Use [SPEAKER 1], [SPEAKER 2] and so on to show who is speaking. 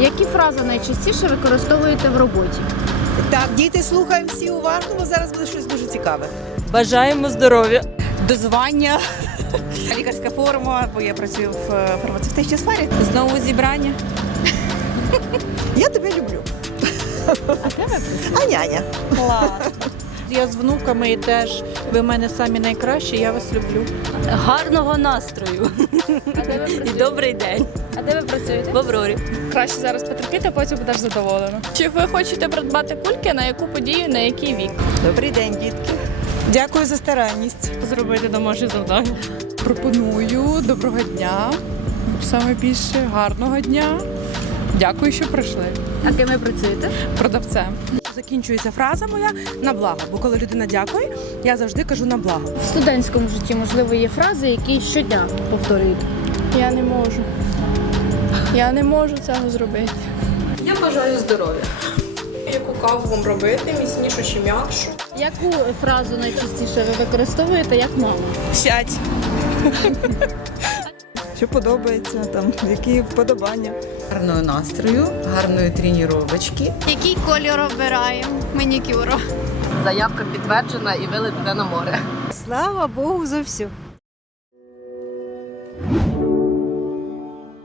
[SPEAKER 1] Які фрази найчастіше використовуєте в роботі?
[SPEAKER 2] Так, діти, слухаємо всі уважно, бо зараз буде щось дуже цікаве.
[SPEAKER 3] Бажаємо здоров'я.
[SPEAKER 4] дозвання, лікарська форма, бо я працюю в е, фармацевтичній сфері.
[SPEAKER 3] Знову зібрання.
[SPEAKER 2] Я тебе люблю.
[SPEAKER 1] А де ви
[SPEAKER 2] А няня.
[SPEAKER 5] Я з внуками і теж ви в мене самі найкращі, я вас люблю.
[SPEAKER 3] Гарного настрою і добрий день
[SPEAKER 1] А де ви працюєте?
[SPEAKER 3] в Аврорі.
[SPEAKER 6] Краще зараз потерпіти, потім будеш задоволена. Чи ви хочете придбати кульки на яку подію, на який вік?
[SPEAKER 2] Добрий день, дітки.
[SPEAKER 5] Дякую за старанність.
[SPEAKER 6] Зробити домашнє завдання.
[SPEAKER 7] Пропоную доброго дня, саме більше гарного дня. Дякую, що прийшли.
[SPEAKER 1] А ким ви працюєте?
[SPEAKER 7] Продавцем.
[SPEAKER 8] Закінчується фраза моя на благо, бо коли людина дякує, я завжди кажу на благо.
[SPEAKER 1] В студентському житті, можливо, є фрази, які щодня повторюєте.
[SPEAKER 6] Я не можу. Я не можу цього зробити.
[SPEAKER 3] Я бажаю здоров'я.
[SPEAKER 9] Яку каву вам робити, міцнішу чи м'якшу?
[SPEAKER 1] Яку фразу найчастіше ви використовуєте як мама?
[SPEAKER 4] Сядь
[SPEAKER 2] що подобається, там які вподобання.
[SPEAKER 4] Гарного настрою, гарної тренувачки.
[SPEAKER 10] Який кольор обираємо манікюру.
[SPEAKER 3] Заявка підтверджена і ви на море.
[SPEAKER 2] Слава Богу, за всю.